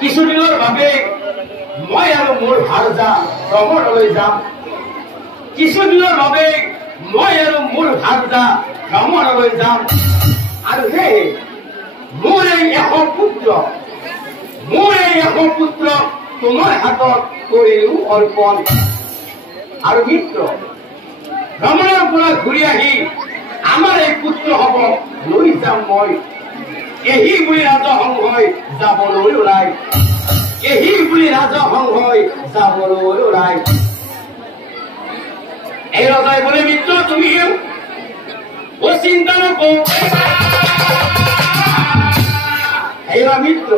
কিছুদিনৰ বাবে মই আৰু মোৰ ভাৰজা ভ্ৰমণলৈ যাম। কিছুদিনৰ বাবে মই আৰু মোৰ ভাৰজা ভ্ৰমণলৈ যাম। আৰু সেই মোৰ এই এশ পুত্ৰ তোমাৰ হাতত কৰিলো অৰ্পণ। আৰু মিত্ৰ ভ্ৰমণৰ পৰা ঘূৰি আহি আমাৰ এই পুত্ৰসকলক লৈ যাম মই। এহি বুলি ৰাজসংঘই যাবলৈ ওলাই, এহি বুলি ৰাজসংঘই যাবলৈ ওলাই। এই ৰজাই বোলে মিত্ৰ তুমি চিন্তা নকৰো। এইবা মিত্ৰ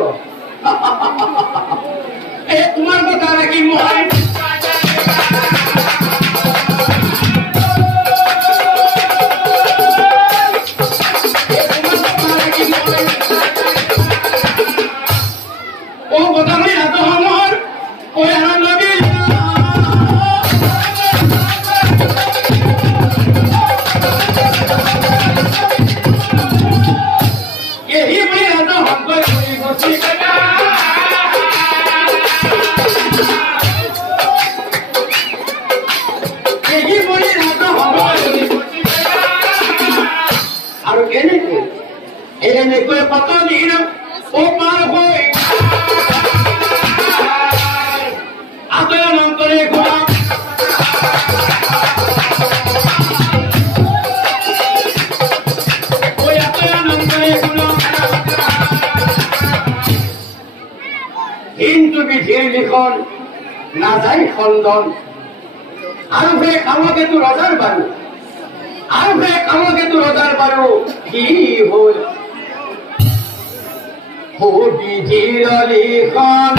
তোমাৰ কথা ৰাখি মই লিখন নাযায় খণ্ডন। আৰু সেই কামকেতু ৰজাৰ বাৰু, আৰু সেই কামকেতু ৰজাৰ বাৰু কি হল? বিধিৰ লিখন